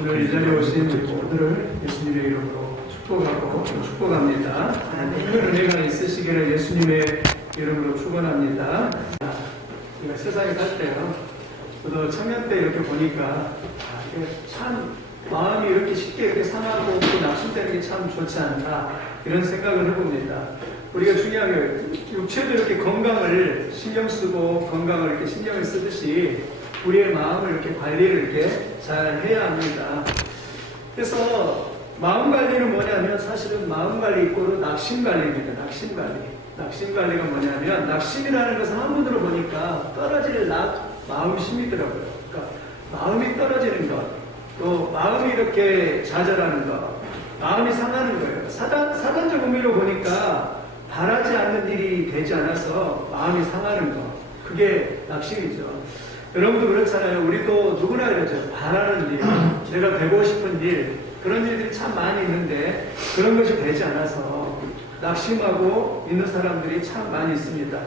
오늘 이 자리에 오신 모두를 예수님의 이름으로 축복하고 축복합니다. 큰 은혜가 있으시기를 예수님의 이름으로 축원합니다. 제가 세상에 살 때요, 저도 청년 때 이렇게 보니까 이게 참 마음이 이렇게 쉽게 이렇게 상하고 또 낙심되는 게 참 좋지 않다, 이런 생각을 해봅니다. 우리가 중요하게 육체도 이렇게 건강을 신경 쓰고 건강을 이렇게 신경을 쓰듯이 우리의 마음을 이렇게 관리를 이렇게 잘 해야 합니다. 그래서 마음 관리는 뭐냐면 사실은 마음 관리 이꼬르 낙심 관리입니다. 낙심 관리. 낙심 관리가 뭐냐면, 낙심이라는 것은 한문으로 보니까 떨어질 마음심이더라고요. 그러니까 마음이 떨어지는 것, 또 마음이 이렇게 좌절하는 것, 마음이 상하는 거예요. 사단적 의미로 보니까 바라지 않는 일이 되지 않아서 마음이 상하는 것, 그게 낙심이죠. 여러분도 그렇잖아요. 우리도 누구나 그러죠. 바라는 일, 내가 되고 싶은 일, 그런 일들이 참 많이 있는데 그런 것이 되지 않아서 낙심하고 있는 사람들이 참 많이 있습니다.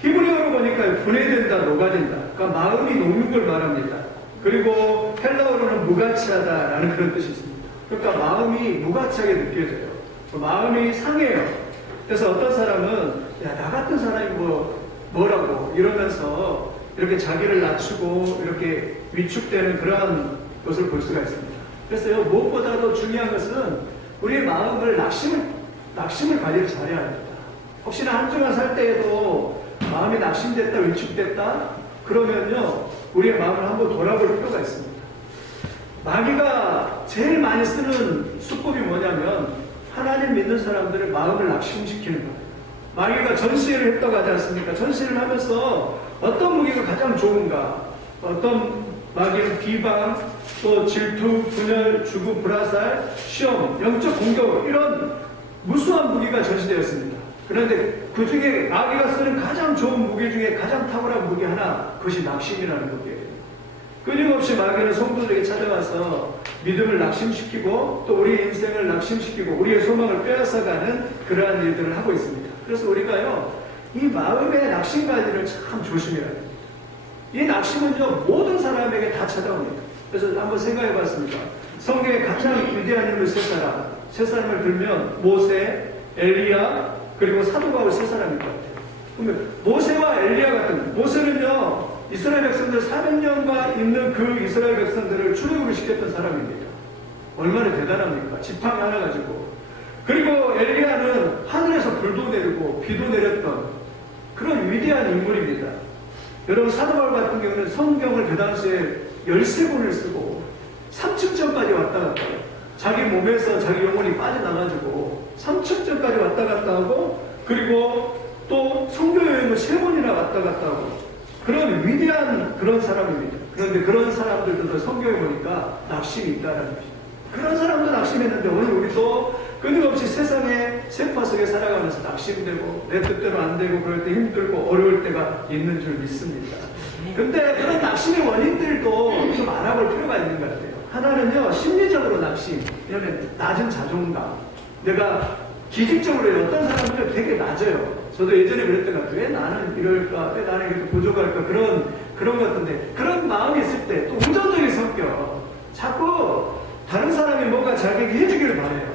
히브리어로 보니까 분해된다, 녹아진다. 그러니까 마음이 녹는 걸 말합니다. 그리고 헬라어로는 무가치하다라는 그런 뜻이 있습니다. 그러니까 마음이 무가치하게 느껴져요. 마음이 상해요. 그래서 어떤 사람은 야, 나 같은 사람이 뭐라고 이러면서 이렇게 자기를 낮추고 이렇게 위축되는 그러한 것을 볼 수가 있습니다. 그래서 무엇보다도 중요한 것은 우리의 마음을 낙심을 관리를 잘해야 합니다. 혹시나 한 주간 살 때에도 마음이 낙심됐다, 위축됐다, 그러면요, 우리의 마음을 한번 돌아볼 필요가 있습니다. 마귀가 제일 많이 쓰는 수법이 뭐냐면, 하나님 믿는 사람들의 마음을 낙심시키는 거예요. 마귀가 전시회를 했다고 하지 않습니까? 전시회를 하면서 어떤 무기가 가장 좋은가? 어떤 마귀는 비방, 또 질투, 분열, 주구, 불화살, 시험, 영적 공격, 이런 무수한 무기가 전시되었습니다. 그런데 그 중에 마귀가 쓰는 가장 좋은 무기 중에 가장 탁월한 무기 하나, 그것이 낙심이라는 무기예요. 끊임없이 마귀는 성도들에게 찾아와서 믿음을 낙심시키고 또 우리의 인생을 낙심시키고 우리의 소망을 빼앗아가는 그러한 일들을 하고 있습니다. 그래서 우리가요, 이 마음의 낙심 관리를 참 조심해야 됩니다. 이 낙심은요, 모든 사람에게 다 찾아옵니다. 그래서 한번 생각해 봤습니다. 성경에 가장 위대한 인물 세 사람을 들면 모세, 엘리야, 그리고 사도 바울 세 사람일 것 같아요. 그러면 모세와 엘리야 같은, 모세는요, 이스라엘 백성들 400년간 있는 그 이스라엘 백성들을 출애굽을 시켰던 사람입니다. 얼마나 대단합니까? 지팡이 하나 가지고. 그리고 엘리야는 하늘에서 불도 내리고 비도 내렸던 그런 위대한 인물입니다. 여러분, 사도 바울 같은 경우는 성경을 그 당시에 13권을 쓰고 3층전까지 왔다 갔다 해요. 자기 몸에서 자기 영혼이 빠져나가지고 3층전까지 왔다 갔다 하고, 그리고 또 성교 여행을 3번이나 왔다 갔다 하고, 그런 위대한 그런 사람입니다. 그런데 그런 사람들도 성경에 보니까 낙심이 있다는 것이죠. 그런 사람도 낙심했는데 오늘 우리도 끊임없이 세상의 세파 속에 살아가면서 낙심되고 내 뜻대로 안 되고 그럴 때 힘들고 어려울 때가 있는 줄 믿습니다. 근데 그런 낙심의 원인들도 좀 알아볼 필요가 있는 것 같아요. 하나는요, 심리적으로 낙심. 왜냐하면 낮은 자존감. 내가 기질적으로 어떤 사람들은 되게 낮아요. 저도 예전에 그랬던 것 같아요. 왜 나는 이럴까? 왜 나는 이렇게 부족할까? 그런 것 같은데, 그런 마음이 있을 때 또 우전적인 성격. 자꾸 다른 사람이 뭔가 자기에게 해주기를 바래요.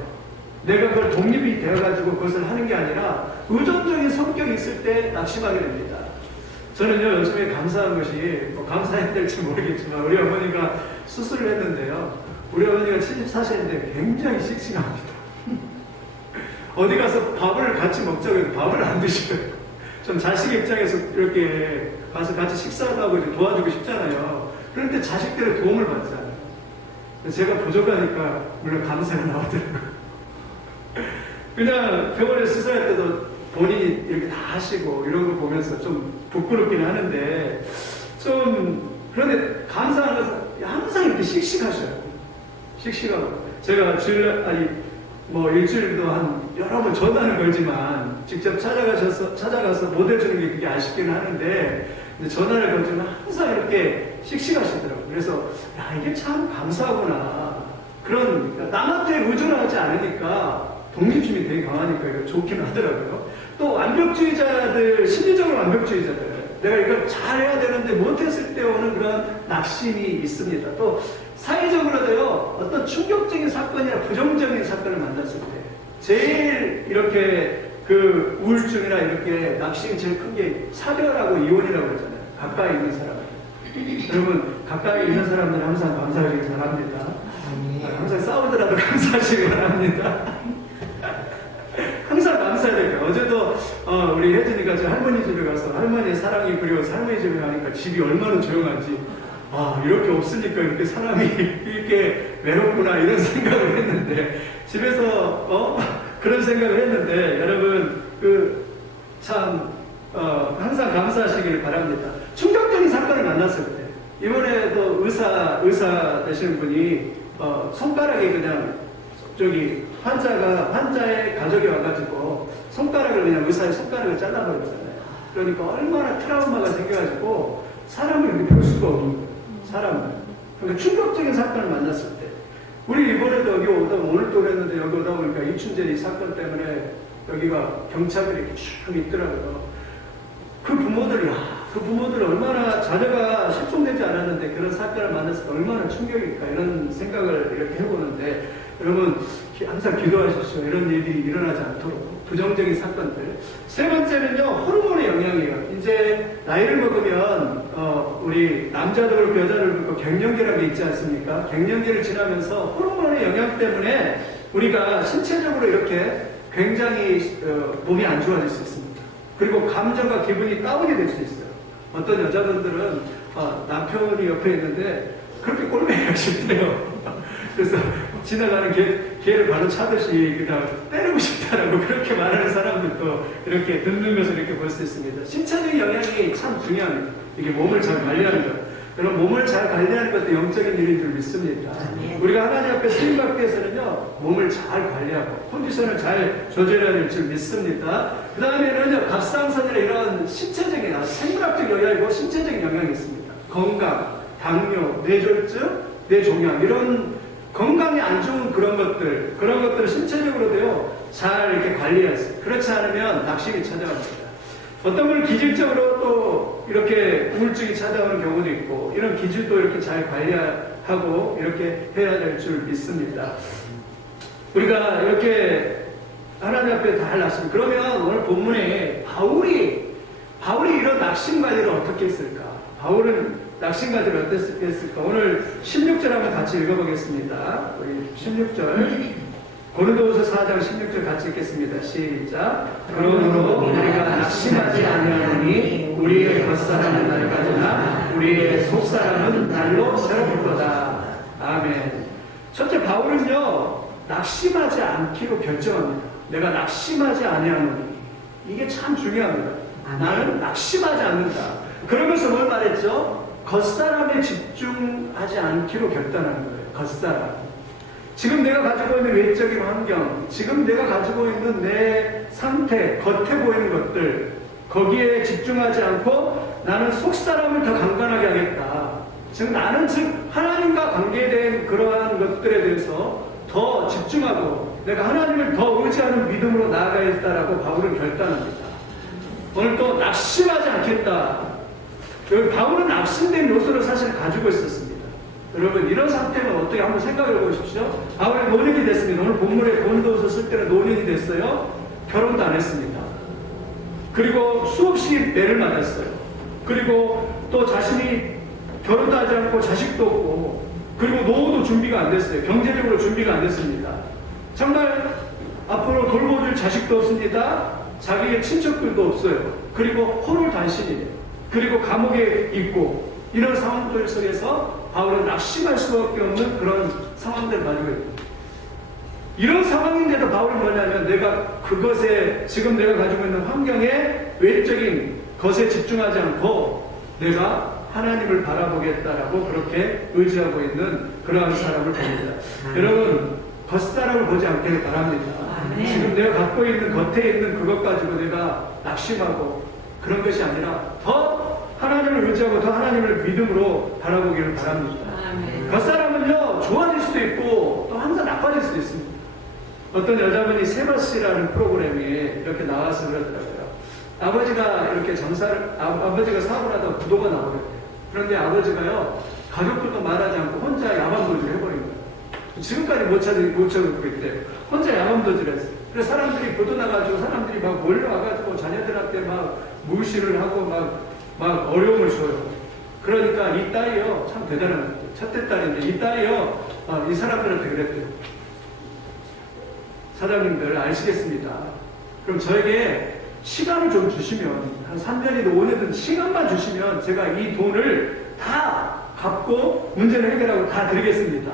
내가 그걸 독립이 되어가지고 그것을 하는 게 아니라 의존적인 성격이 있을 때 낙심하게 됩니다. 저는요, 요즘에 감사한 것이, 감사해야 될지 모르겠지만 우리 어머니가 수술을 했는데요, 우리 어머니가 74세인데 굉장히 씩씩합니다. 어디 가서 밥을 같이 먹자고 해도 밥을 안 드셔요. 좀 자식 입장에서 이렇게 가서 같이 식사도 하고 이렇게 도와주고 싶잖아요. 그런데 자식들의 도움을 받지 않아요. 제가 부족하니까 물론 감사가 나오더라고요. 그냥 병원에 수술할 때도 본인이 이렇게 다 하시고 이런 거 보면서 좀 부끄럽긴 하는데, 좀 그런데 감사한 것은 항상 이렇게 씩씩하셔요. 씩씩하고, 제가 일주일도 한 여러 번 전화를 걸지만 직접 찾아가서 못 해주는 게 그게 아쉽기는 하는데, 전화를 걸지만 항상 이렇게 씩씩하시더라고요. 그래서 야, 이게 참 감사하구나. 그런 남한테 의존하지 않으니까 독립심이 되게 강하니까 이거 좋긴 하더라고요. 또 완벽주의자들, 심리적으로 완벽주의자들, 내가 이걸 잘해야 되는데 못했을 때 오는 그런 낙심이 있습니다. 또 사회적으로도요, 어떤 충격적인 사건이나 부정적인 사건을 만났을 때 제일 이렇게 그 우울증이나 이렇게 낙심이 제일 큰 게 사별하고 이혼이라고 그러잖아요. 가까이 있는 사람. 여러분 가까이 있는 사람들은 항상 감사하시기 바랍니다. 항상 싸우더라도 감사하시기 바랍니다. 항상 감사해야 돼요. 어제도 우리 혜진이가 제 할머니 집에 가서 할머니의 사랑이 그리워서 할머니 집에 가니까 집이 얼마나 조용한지 이렇게 없으니까 이렇게 사람이 이렇게 외롭구나 이런 생각을 했는데 집에서 그런 생각을 했는데 여러분 참 항상 감사하시길 바랍니다. 충격적인 사건을 만났을 때 이번에도 의사 되시는 분이 손가락이 그냥 환자의 가족이 와가지고 손가락을 그냥 의사의 손가락을 잘라버렸잖아요. 그러니까 얼마나 트라우마가 생겨가지고 사람을 이렇게 볼 수가 없는 거예요. 사람을. 그러니까 충격적인 사건을 만났을 때 우리 이번에도 여기 오늘 또 그랬는데 여기 오다 보니까 이춘재 이 사건 때문에 여기가 경찰들이 이렇게 쭉 있더라고요. 그 부모들 얼마나 자녀가 실종되지 않았는데 그런 사건을 만났을 때 얼마나 충격일까 이런 생각을 이렇게 해보는데 여러분 항상 기도하십시오. 이런 일이 일어나지 않도록 부정적인 사건들. 세 번째는요 호르몬의 영향이에요. 이제 나이를 먹으면 우리 남자도 그렇고 여자도 그렇고 갱년기라고 있지 않습니까? 갱년기를 지나면서 호르몬의 영향 때문에 우리가 신체적으로 이렇게 굉장히 몸이 안 좋아질 수 있습니다. 그리고 감정과 기분이 다운이 될 수 있어요. 어떤 여자분들은 남편이 옆에 있는데 그렇게 꼴매기가 싫대요. 그래서 지나가는 개를 바로 차듯이 그냥 때리고 싶다라고 그렇게 말하는 사람들도 이렇게 눈누면서 이렇게 볼 수 있습니다. 신체적인 영향이 참 중요합니다. 이게 몸을 잘 관리하는 것. 여러분 몸을 잘 관리하는 것도 영적인 일인 줄 믿습니다. 우리가 하나님 앞에 쓰임받기 위해서는요 몸을 잘 관리하고 컨디션을 잘 조절해야 될 줄 믿습니다. 그 다음에는요 갑상선이나 이런 신체적인 생물학적 영향이고 신체적인 영향이 있습니다. 건강, 당뇨, 뇌졸중, 뇌종양 이런 건강에 안 좋은 그런 것들을 신체적으로도요 잘 이렇게 관리해야 해요. 그렇지 않으면 낙심이 찾아옵니다. 어떤 걸 기질적으로 또 이렇게 우울증이 찾아오는 경우도 있고 이런 기질도 이렇게 잘 관리하고 이렇게 해야 될 줄 믿습니다. 우리가 이렇게 하나님 앞에 다 알았습니다. 그러면 오늘 본문에 바울이 이런 낙심 관리를 어떻게 했을까? 바울은 낙심 관리를 어떻게 했을까? 오늘 16절 한번 같이 읽어보겠습니다. 우리 16절 고린도후서 4장 16절 같이 읽겠습니다. 시작. 그러므로 우리가 낙심하지 아니하노니 우리의 겉사람은 낡아지나 우리의 속사람은 날로 새로울 거다. 아멘. 첫째 바울은요 낙심하지 않기로 결정합니다. 내가 낙심하지 아니하노니 이게 참 중요합니다. 나는 낙심하지 않는다. 그러면서 뭘 말했죠? 겉사람에 집중하지 않기로 결단하는 거예요. 겉사람. 지금 내가 가지고 있는 외적인 환경, 지금 내가 가지고 있는 내 상태, 겉에 보이는 것들, 거기에 집중하지 않고 나는 속사람을 더 강건하게 하겠다. 즉 나는 하나님과 관계된 그러한 것들에 대해서 더 집중하고 내가 하나님을 더 의지하는 믿음으로 나아가겠다라고 바울은 결단합니다. 오늘 또 낙심하지 않겠다. 여기 바울은 낙심된 요소를 사실 가지고 있었습니다. 여러분 이런 상태는 어떻게 한번 생각해 보십시오. 바울이 노년이 됐습니다. 오늘 본문에 고린도후서 쓸 때는 노년이 됐어요. 결혼도 안 했습니다. 그리고 수없이 매를 맞았어요. 그리고 또 자신이 결혼도 하지 않고 자식도 없고 그리고 노후도 준비가 안 됐어요. 경제적으로 준비가 안 됐습니다. 정말 앞으로 돌보줄 자식도 없습니다. 자기의 친척들도 없어요. 그리고 홀홀단신이에요. 그리고 감옥에 있고 이런 상황들 속에서 바울은 낙심할 수밖에 없는 그런 상황들을 가지고 있습니다. 이런 상황인데도 바울은 뭐냐면 내가 그것에 지금 내가 가지고 있는 환경에 외적인 것에 집중하지 않고 내가 하나님을 바라보겠다라고 그렇게 의지하고 있는 그러한 사람을 봅니다. 여러분 겉사람을 보지 않기를 바랍니다. 지금 내가 갖고 있는 겉에 있는 그것 가지고 내가 낙심하고 그런 것이 아니라 더 하나님을 의지하고 더 하나님을 믿음으로 바라보기를 바랍니다. 겉사람은요 좋아질 수도 있고 또 항상 나빠질 수도 있습니다. 어떤 여자분이 세바씨라는 프로그램에 이렇게 나와서 그러더라고요. 아버지가 이렇게 아버지가 사고를 하다가 부도가 나버렸대요. 그런데 아버지가요 가족들도 말하지 않고 혼자 야반 도주를 해버린 거예요. 지금까지 못 찾고 있대요. 혼자 양엄도질했어요. 그래서 사람들이 보도나가지고 사람들이 막 몰려와가지고 자녀들한테 막 무시를 하고 막 어려움을 줘요. 그러니까 이 딸이요, 참 대단한 것 같아요. 첫째 딸인데 이 딸이요, 이 사람들한테 그랬대요. 사장님들 아시겠습니다. 그럼 저에게 시간을 좀 주시면, 한 3년이든 5년이든 시간만 주시면 제가 이 돈을 다 갚고 문제를 해결하고 다 드리겠습니다.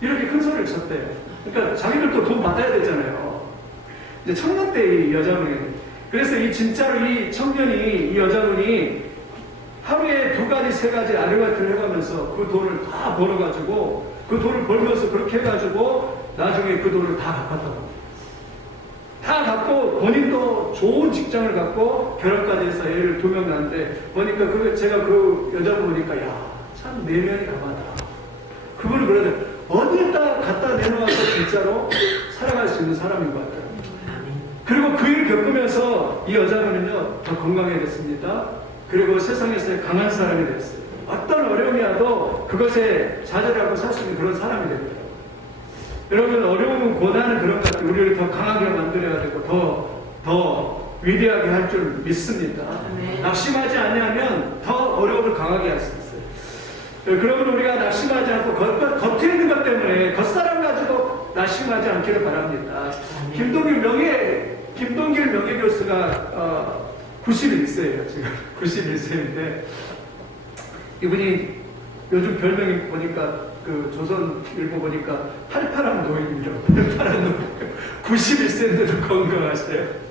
이렇게 큰 소리를 쳤대요. 그러니까 자기들도 돈 받아야 되잖아요. 이제 청년 때 이 여자분이. 그래서 진짜로 이 청년이, 이 여자분이 하루에 2가지, 3가지 아르바이트를 해가면서 그 돈을 다 벌어가지고, 그 돈을 벌면서 그렇게 해가지고 나중에 그 돈을 다 갚았다고 합니다. 다 갖고 본인도 좋은 직장을 갖고 결혼까지 해서 애를 2명 낳는데 보니까 제가 그 여자분 보니까 참 내면이 강하다. 그분은 그래도 어디에다 갖다 내놓아서 진짜로 살아갈 수 있는 사람인 것 같아요. 그리고 그 일을 겪으면서 이 여자분은요 더 건강해졌습니다. 그리고 세상에서 강한 사람이 됐어요. 어떤 어려움이 와도 그것에 좌절하고 살 수 있는 그런 사람이 됐어요. 여러분, 어려움은 고난은 그런 것 같아요. 우리를 더 강하게 만들어야 되고 더 위대하게 할 줄 믿습니다. 낙심하지 않으면 더 어려움을 강하게 할 수 있어요. 그러면 우리가 낙심하지 않고 겉에 있는 것 때문에 겉사람 가지고 낙심하지 않기를 바랍니다. 김동길 명예교수가 91세예요. 지금 91세인데 이분이 요즘 별명이 보니까 그 조선일보 보니까 팔팔한 노인이죠. 팔팔한 노인. 91세인데도 건강하세요.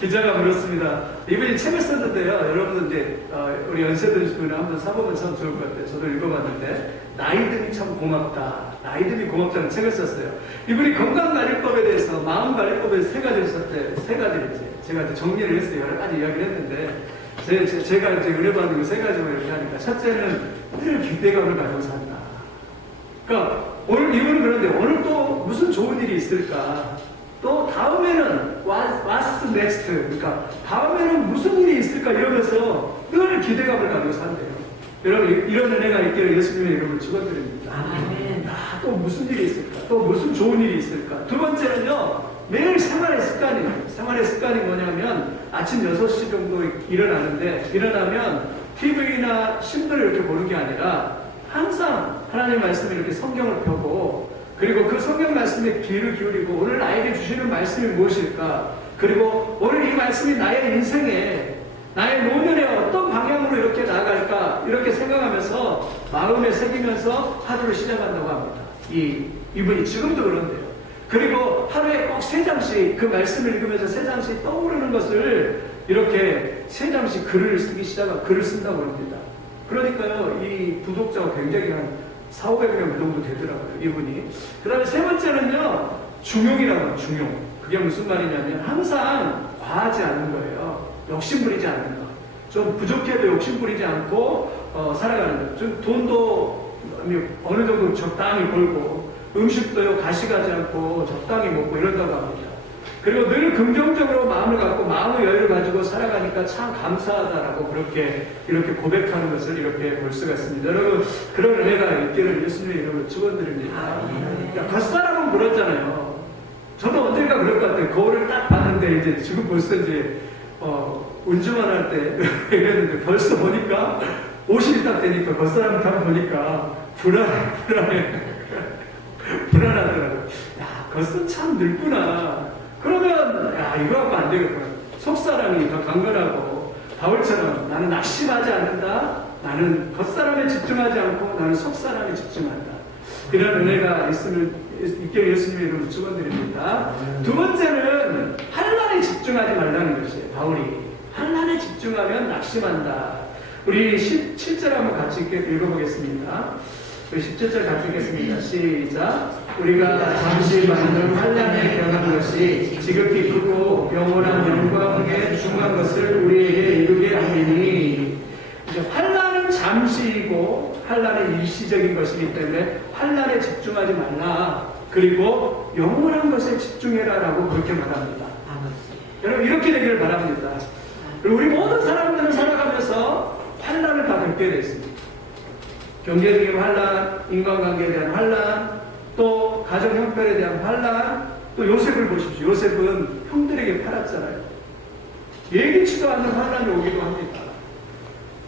기자가 물었습니다. 이분이 책을 썼는데요. 여러분들 이제 우리 연세 드신 분은 한번 사보면 참 좋을 것 같아요. 저도 읽어봤는데 나이듦이 참 고맙다. 나이듦이 고맙다는 책을 썼어요. 이분이 건강관리법에 대해서 마음관리법에 3가지를 썼대요. 3가지를 이제 제가 이제 정리를 했어요. 여러 가지 이야기를 했는데 제가 이제 의뢰받는 거 3가지만 이렇게 하니까 첫째는 늘 기대감을 가지고 산다. 그러니까 오늘 이분은 그런데 오늘 또 무슨 좋은 일이 있을까? 또 다음에는 what's next? 그러니까 다음에는 무슨 일이 있을까? 이러면서 늘 기대감을 가지고 산대요. 여러분 이런 은혜가 있기를 예수님의 이름으로 축원드립니다. 또 무슨 일이 있을까? 또 무슨 좋은 일이 있을까? 2번째는요. 매일 생활의 습관이에요. 생활의 습관이 뭐냐면 아침 6시 정도 일어나는데 일어나면 TV나 신문을 이렇게 보는 게 아니라 항상 하나님 말씀을 이렇게 성경을 펴고 그리고 그 성경 말씀에 귀를 기울이고 오늘 나에게 주시는 말씀이 무엇일까? 그리고 오늘 이 말씀이 나의 인생에 나의 노년에 어떤 방향으로 이렇게 나아갈까? 이렇게 생각하면서 마음에 새기면서 하루를 시작한다고 합니다. 이분이 지금도 그런데요. 그리고 하루에 꼭 3장씩 그 말씀을 읽으면서 3장씩 떠오르는 것을 이렇게 3장씩 글을 쓴다고 합니다. 그러니까요, 이 구독자가 굉장히 한 400~500명 그 정도 되더라고요, 이분이. 그 다음에 3번째는요, 중용이라고 해요, 중용. 그게 무슨 말이냐면, 항상 과하지 않는 거예요. 욕심부리지 않는 거. 좀 부족해도 욕심부리지 않고, 살아가는 거. 좀 돈도 어느 정도 적당히 벌고, 음식도요, 가시가지 않고, 적당히 먹고 이런다고 합니다. 그리고 늘 긍정적으로 마음을 갖고 마음의 여유를 가지고 살아가니까 참 감사하다라고 이렇게 고백하는 것을 이렇게 볼 수가 있습니다. 여러분 그런 은혜가 있기를 예수님의 이름으로 축원드립니다. 겉사람은 그렇잖아요. 저도 언젠가 그럴 것 같아요. 거울을 딱 봤는데 이제 지금 벌써 이제 운전만 할 때 이랬는데 벌써 보니까 50이 딱 되니까 겉사람 딱 보니까 불안하더라고요. 야, 겉은 참 늙구나. 그러면 이거 갖고 안 되겠구나. 속사람이 더 강건하고 바울처럼 나는 낙심하지 않는다. 나는 겉사람에 집중하지 않고 나는 속사람에 집중한다. 이런 은혜가 있기를 예수님의 이름으로 축원드립니다. 2번째는 환난에 집중하지 말라는 것이에요. 바울이 환난에 집중하면 낙심한다. 우리 17절 한번 같이 읽어보겠습니다. 우리 17절 같이 읽겠습니다. 시작. 우리가 잠시 받는 환난에 변한 것이 지극히 크고 영원한 영광에 중한 것을 우리에게 이루게 하리니. 이제 환난은 잠시이고 환난은 일시적인 것이기 때문에 환난에 집중하지 말라. 그리고 영원한 것에 집중해라라고 그렇게 말합니다. 여러분 이렇게 되기를 바랍니다. 우리 모든 사람들은 살아가면서 환난을 다 겪게 되어 있습니다. 경제적인 환난, 인간관계에 대한 환난, 또 가정 형편에 대한 환난, 또 요셉을 보십시오. 요셉은 형들에게 팔았잖아요. 예기치도 않는 환난이 오기도 합니다.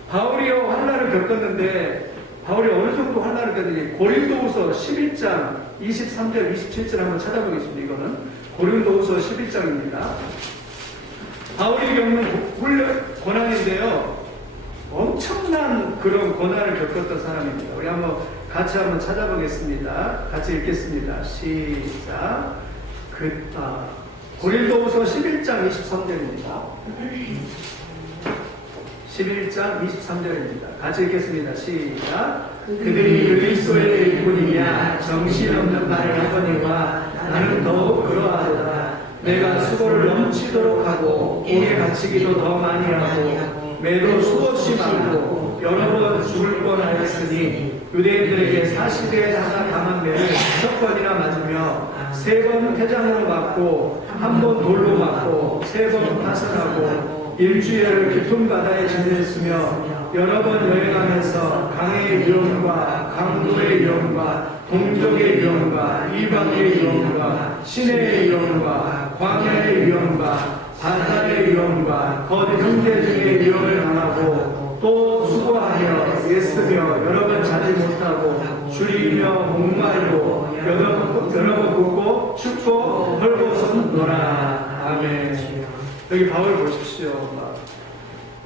바울이요 환난을 겪었는데 바울이 어느 정도 환난을 겪었는지 고린도후서 11장 23절 27절 한번 찾아보겠습니다. 이거는 고린도후서 11장입니다. 바울이 겪는 고난인데요, 엄청난 그런 고난을 겪었던 사람입니다. 우리 한번 같이 한번 찾아보겠습니다. 같이 읽겠습니다. 시작. 고린도후서 11장 23절입니다. 11장 23절입니다. 같이 읽겠습니다. 시작. 그들이 그리스도의 일꾼이냐 정신없는 말을 하거니와 나는 더욱 그러하도다. 내가 수고를 넘치도록 하고 옥에 갇히기도 더 많이 하고 매도 수없이 많고 여러 번 죽을 뻔하였으니 유대인들에게 40에 하나 당한 매를 5번이나 맞으며 3번 태장으로 맞고 1번 돌로 맞고 3번 파선하고 일주일을 깊은 바다에 지냈으며 여러 번 여행하면서 강의 위험과 강도의 위험과 동족의 위험과 이방의 위험과 시내의 위험과 광야의 위험과 바다의 위험과 겉 형제 중의 위험을 당하고 또 수고하며 애쓰며 여러 번 자지 못하고 줄이며 목마르고 여러 번 굶고 춥고 헐벗었노라. 아멘. 여기 바울 보십시오.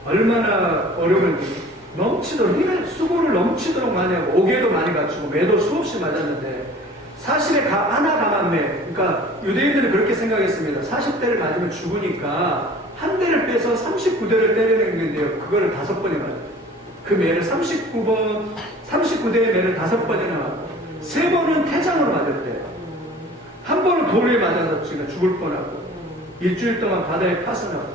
얼마나 어려운지 넘치도록 힘의 수고를 넘치도록 많이 하고 옥에도 많이 갖추고 매도 수없이 맞았는데 40에 하나 감한 매, 그러니까 유대인들은 그렇게 생각했습니다. 40대를 맞으면 죽으니까 한 대를 빼서 39대를 때리는 건데요, 그거를 5번에 맞아요. 그 매를 39대의 매를 5번이나 맞고 3번은 태장으로 맞았대요. 한 번은 돌에 맞아서 죽을 뻔하고 일주일 동안 바다에 파선하고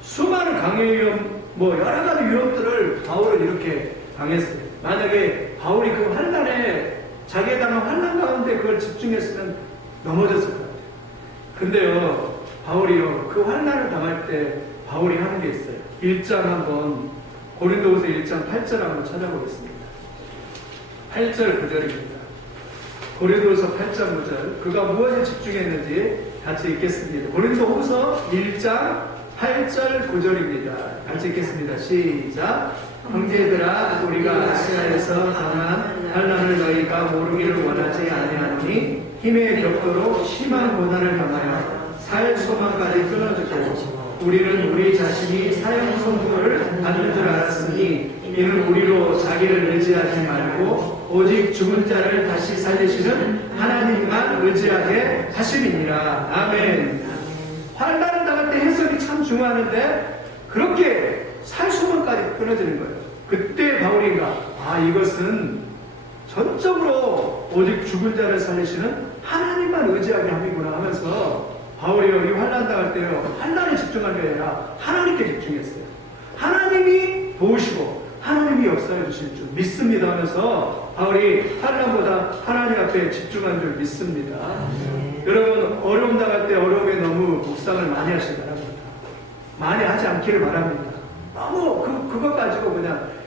수많은 강의 위험, 여러 가지 위험들을 바울은 이렇게 당했어요. 만약에 바울이 그 환난에 자기에 당한 환난 가운데 그걸 집중했으면 넘어졌을 것 같아요. 근데요, 바울이요, 그 환난을 당할 때 바울이 하는 게 있어요. 1장 한번, 고린도후서 1장 8절 한번 찾아보겠습니다. 8절 9절입니다. 고린도후서 8장 9절. 그가 무엇에 집중했는지 같이 읽겠습니다. 고린도후서 1장 8절 9절입니다. 같이 읽겠습니다. 시작. 형제들아, 우리가 아시아에서 당한 환난을 너희가 모르기를 원하지 아니하노니 힘에 격도로 심한 고난을 당하여 살 소망까지 끊어지고 우리는 우리 자신이 사형 선고를 받는 줄 알았으니 이는 우리로 자기를 의지하지 말고 오직 죽은 자를 다시 살리시는 하나님만 의지하게 하심이니라. 아멘. 환난을 당할 때 해석이 참 중요한데 그렇게 살 소망까지 끊어지는 거예요. 그때 바울이가 이것은 전적으로 오직 죽은 자를 살리시는 하나님만 의지하게 함이구나 하면서 바울이요, 이 환난 당할 때요, 환난에 집중한 게 아니라 하나님께 집중했어요. 하나님이 도우시고 하나님이 역사해 주실 줄 믿습니다 하면서 바울이 환난보다 하나님 앞에 집중한 줄 믿습니다. 여러분, 어려움 당할 때 어려움에 너무 묵상을 많이 하시기 바랍니다. 많이 하지 않기를 바랍니다. 너무 그것 가지고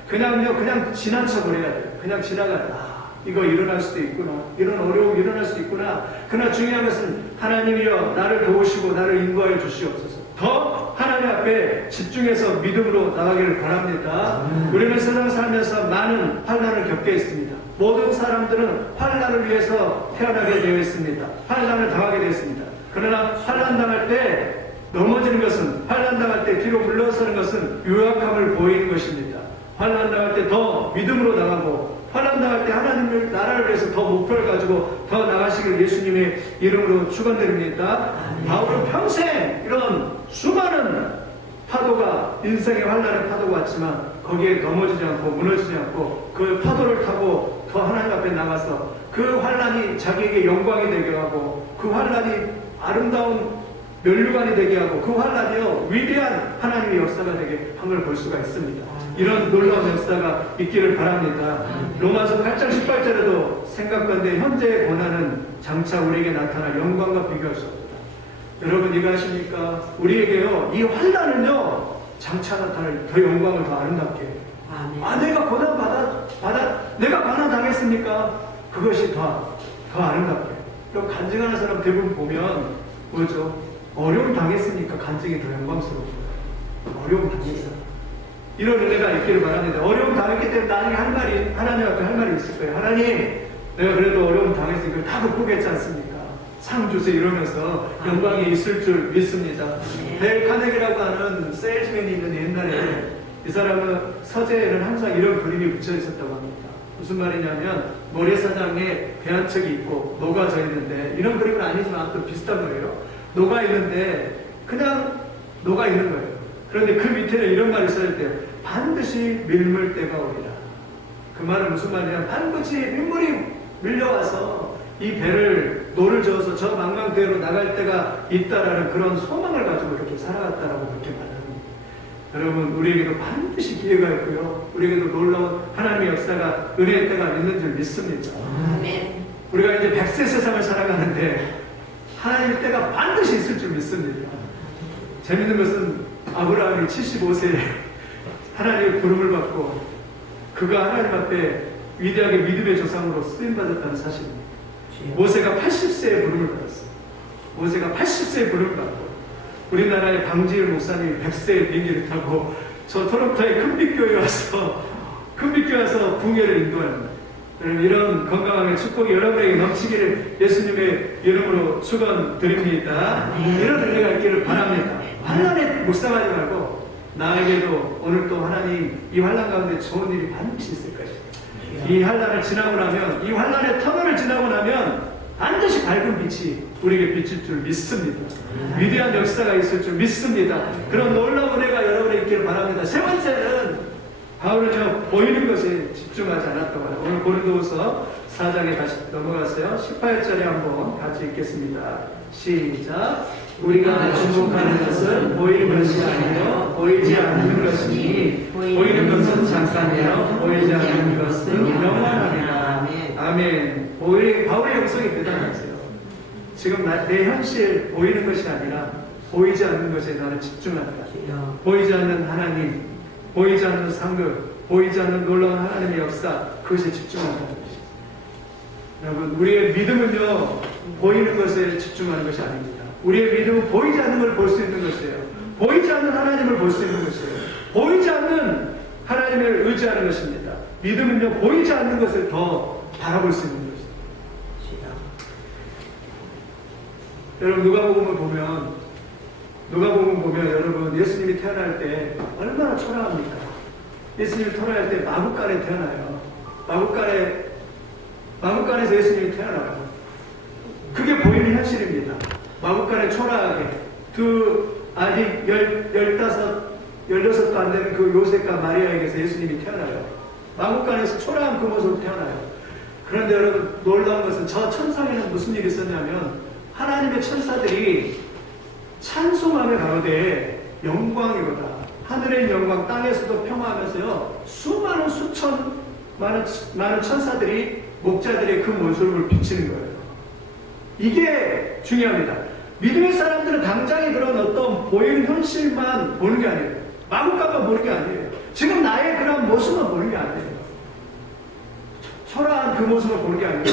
그냥 지나쳐 버려야 돼요. 그냥 지나가요. 이거 일어날 수도 있구나. 이런 어려움이 일어날 수도 있구나. 그러나 중요한 것은 하나님이여 나를 도우시고 나를 인도하여 주시옵소서. 더 하나님 앞에 집중해서 믿음으로 나가기를 바랍니다. 우리는 세상 살면서 많은 환난을 겪게 했습니다. 모든 사람들은 환난을 위해서 태어나게 되어 있습니다. 환난을 당하게 되었습니다. 그러나 환난 당할 때 넘어지는 것은, 환난 당할 때 뒤로 물러서는 것은 유약함을 보이는 것입니다. 환난 당할 때 더 믿음으로 나가고 환난 당할 때 하나님을 나라를 위해서 더 목표를 가지고 더 나가시길 예수님의 이름으로 축원드립니다. 바울은 평생 이런 수많은 파도가 인생의 환난의 파도가 왔지만 거기에 넘어지지 않고 무너지지 않고 그 파도를 타고 더 하나님 앞에 나가서 그 환난이 자기에게 영광이 되게 하고 그 환난이 아름다운 면류관이 되게 하고 그 환난이요 위대한 하나님의 역사가 되게 한 걸 볼 수가 있습니다. 이런 놀라운 역사가 있기를 바랍니다. 로마서 8장 18절에도 생각건대 현재의 고난은 장차 우리에게 나타날 영광과 비교할 수 없다. 여러분 이거 아십니까? 우리에게요 이 환난은요 장차 나타날 더 영광을 더 아름답게. 내가 고난 내가 고난 당했습니까? 그것이 더 더 아름답게. 그리고 간증하는 사람 대부분 보면 뭐죠? 어려움 당했으니까 간증이 더 영광스러워요. 어려움 당했어. 이런 은혜가 있기를 바랍니다. 어려움 당했기 때문에 나중에 할 말이, 하나님 앞에 할 말이 있을 거예요. 하나님, 내가 그래도 어려움 당했으니까 다 극복했지 않습니까? 상 주세요 이러면서 영광이 있을 줄 믿습니다. 델 카네기라고 하는 세일즈맨이 있는 옛날에 이 사람은 서재에는 항상 이런 그림이 붙여 있었다고 합니다. 무슨 말이냐면 모래사장에 배 한 척이 있고 녹아져 있는데, 이런 그림은 아니지만 또 비슷한 거예요. 녹아 있는데 그냥 녹아 있는 거예요. 그런데 그 밑에는 이런 말이 써있대요. 반드시 밀물 때가 오리라. 그 말은 무슨 말이냐면 반드시 민물이 밀려와서 이 배를 노를 저어서 저 망망대로 나갈 때가 있다라는 그런 소망을 가지고 이렇게 살아갔다라고 그렇게 말합니다. 여러분, 우리에게도 반드시 기회가 있고요. 우리에게도 놀라운 하나님의 역사가, 은혜의 때가 있는 줄 믿습니다. 아멘. 우리가 이제 100세 세상을 살아가는데 하나님의 때가 반드시 있을 줄 믿습니다. 재밌는 것은 아브라함이 75세에 하나님의 부름을 받고 그가 하나님 앞에 위대하게 믿음의 조상으로 쓰임받았다는 사실입니다. 모세가 80세에 부름을 받았어요. 모세가 80세에 부름을 받고, 우리나라의 방지일 목사님이 100세에 비행기를 타고 저 토론토의 큰빛교회에 와서 붕괴를 인도합니다. 여러분, 이런 건강함의 축복이 여러분에게 넘치기를 예수님의 이름으로 축원드립니다. 이런 은혜가 있기를 바랍니다. 환난에 묵상하지 말고 나에게도 오늘 또 하나님 이 환난 가운데 좋은 일이 반드시 있을 것이다. 이 환난을 지나고 나면, 이 환난의 터널을 지나고 나면 반드시 밝은 빛이 우리에게 비칠 줄 믿습니다. 위대한 역사가 있을 줄 믿습니다. 그런 놀라운 은혜가 여러분에게 있기를 바랍니다. 세 번째는 바울은요, 보이는 것에 집중하지 않았다고 해요. 오늘 고린도후서 4장에 다시 넘어가세요. 18절에 한번 같이 읽겠습니다. 시작. 우리가 주목하는 것은 보이는 것이 아니요 보이지 않는 것이니, 보이는 것은 잠깐이요 보이지 않는 것은 영원하리라. 아멘. 바울의 영성이 대단하세요. 지금 내 현실 보이는 것이 아니라 보이지 않는 것에 나는 집중한다. 보이지 않는 하나님, 보이지 않는 상급, 보이지 않는 놀라운 하나님의 역사, 그것에 집중한다는 것이죠. 여러분, 우리의 믿음은요, 보이는 것에 집중하는 것이 아닙니다. 우리의 믿음은 보이지 않는 걸 볼 수 있는 것이에요. 보이지 않는 하나님을 볼 수 있는 것이에요. 보이지 않는 하나님을 의지하는 것입니다. 믿음은요, 보이지 않는 것을 더 바라볼 수 있는 것입니다. 여러분, 누가복음을 보면 여러분, 예수님이 태어날 때 얼마나 초라합니까? 예수님이 태어날 때 마구간에 태어나요. 마구간에서 예수님이 태어나요. 그게 보이는 현실입니다. 마구간에 초라하게 아직 16도 안 되는 그 요셉과 마리아에게서 예수님이 태어나요. 마구간에서 초라한 그 모습으로 태어나요. 그런데 여러분, 놀라운 것은 저 천상에는 무슨 일이 있었냐면, 하나님의 천사들이 찬송하며 가로되 영광이로다. 하늘의 영광, 땅에서도 평화하면서요, 수많은 많은 천사들이 목자들의 그 모습을 비치는 거예요. 이게 중요합니다. 믿음의 사람들은 당장에 그런 어떤 보이는 현실만 보는 게 아니에요. 마구간만 보는 게 아니에요. 지금 나의 그런 모습만 보는 게 아니에요. 초라한 그 모습을 보는 게 아니에요.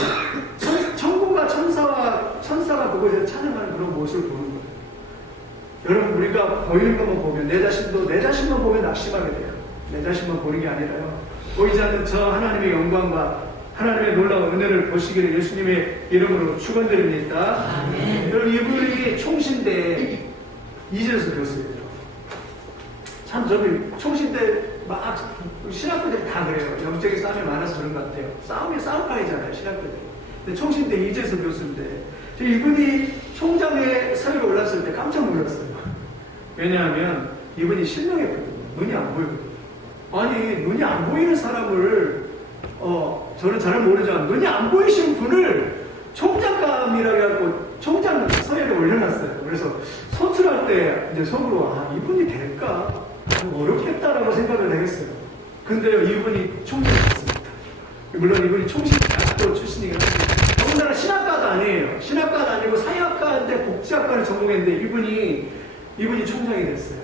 천국과 천사가 그곳에서 찬양하는 그런 모습을 보는 거예요. 여러분, 우리가 보이는 것만 보면 내 자신만 보면 낙심하게 돼요. 내 자신만 보는 게 아니라요, 보이지 않는 저 하나님의 영광과 하나님의 놀라운 은혜를 보시기를 예수님의 이름으로 축원드립니다. 여러분, 이분이 총신대 2절에서 배웠어요. 참 저는 총신대 막 신학교들이 다 그래요. 영적인 싸움이 많아서 그런 것 같아요. 싸움파이잖아요, 신학교들. 근데 총신대 2절에서 배웠는데 이분이 총장의 서열에 올랐을 때 깜짝 놀랐어요. 왜냐하면 이분이 실명했거든요. 눈이 안 보이거든요. 아니, 눈이 안 보이는 사람을 저는 잘 모르지만 눈이 안 보이신 분을 총장감이라고 해갖고 총장 서열에 올려놨어요. 그래서 소출할 때 이제 속으로 이분이 될까? 어렵겠다라고 생각을 하겠어요. 근데요, 이분이 총장이었습니다. 물론 이분이 총신학교 출신이긴 한데 더군다나 신학과도 아니에요. 신학과도 아니고 사회학과인데 복지학과를 전공했는데 이분이 총장이 됐어요.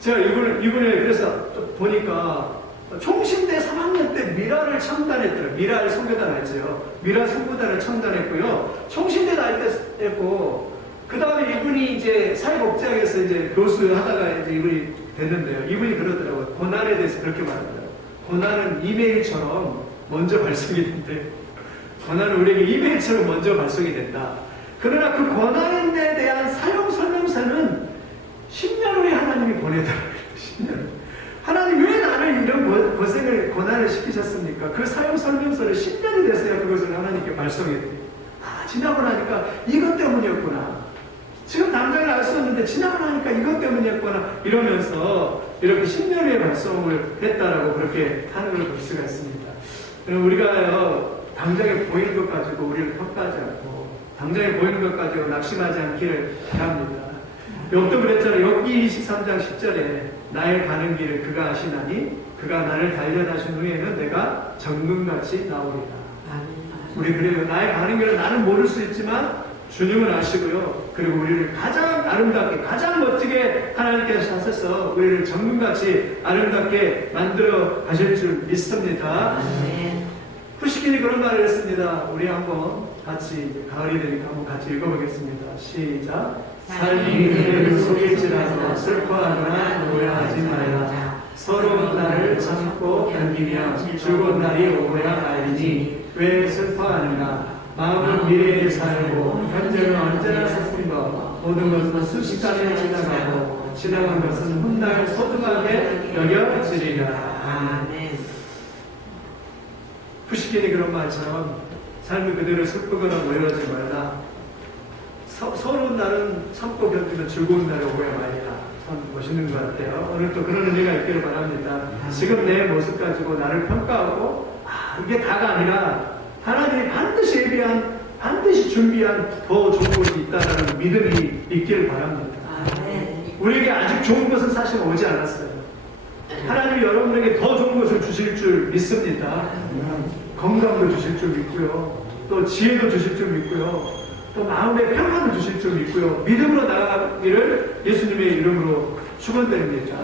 제가 이분을 그래서 보니까 총신대 3학년 때 미라를 창단했더라. 미라를 선교단 알죠? 미라 선교단을 창단했고요. 총신대 다닐 때 했고, 그 다음에 이분이 이제 사회복지학에서 이제 교수 하다가 이제 이분이 됐는데요. 이분이 그러더라고요. 고난에 대해서 그렇게 말하더라고요. 고난은 이메일처럼 먼저 발송이 된대. 고난은 우리에게 이메일처럼 먼저 발송이 된다. 그러나 그 고난에 대한 사용 설명서는 10년 후에 하나님이 보내더라고요. 10년 후에. 하나님 왜 나를 이런 고난을 시키셨습니까? 그 사용 설명서를 10년이 됐어야 그것을 하나님께 발송했대요. 아, 지나고 나니까 이것 때문이었구나. 지금 당장은 알 수 없는데 지나고 나니까 이것 때문이었구나. 이러면서 이렇게 10년 후에 발송을 했다라고 그렇게 하는 걸 볼 수가 있습니다. 우리가요, 당장에 보이는 것 가지고 우리를 평가하지 않고, 당장에 보이는 것 가지고 낙심하지 않기를 바랍니다. 욥도 그랬잖아요. 욥기 23장 10절에 나의 가는 길을 그가 아시나니 그가 나를 단련하신 후에는 내가 정금같이 나오리라. 우리 그래요. 나의 가는 길은 나는 모를 수 있지만 주님은 아시고요. 그리고 우리를 가장 아름답게, 가장 멋지게 하나님께서 하셔서 우리를 정금같이 아름답게 만들어 가실 줄 믿습니다. 푸시킨이 그런 말을 했습니다. 우리 한번 같이, 이제 가을이 되니까 한번 같이 읽어보겠습니다. 시작. 삶이 그대를 속일지라도 슬퍼하거나 노여하지 말라. 서러운 날을 참고 견디며 즐거운 날이 오고야 말이니 왜 슬퍼하는가? 마음은 미래에 살고 현재는 언제나 슬픈 것. 모든 것은 순식간에 지나가고 지나간 것은 훗날 소중하게 여겨지리라. 아멘. 푸시킨이 그런 말처럼 삶이 그대로 슬프거나 노여하지 말라. 서러운 날은 참고 견디면 즐거운 날이 오고야 말이라. 참 멋있는 것 같아요. 오늘 또 그런 의미가 있기를 바랍니다. 지금 내 모습 가지고 나를 평가하고 이게 다가 아니라 하나님이 반드시 예비한, 반드시 준비한 더 좋은 것이 있다는 믿음이 있기를 바랍니다. 우리에게 아직 좋은 것은 사실 오지 않았어요. 하나님이 여러분에게 더 좋은 것을 주실 줄 믿습니다. 건강도 주실 줄 믿고요. 또 지혜도 주실 줄 믿고요. 또 마음의 평안을 주실 줄 믿고요. 믿음으로 나아가기를 예수님의 이름으로 축원드립니다.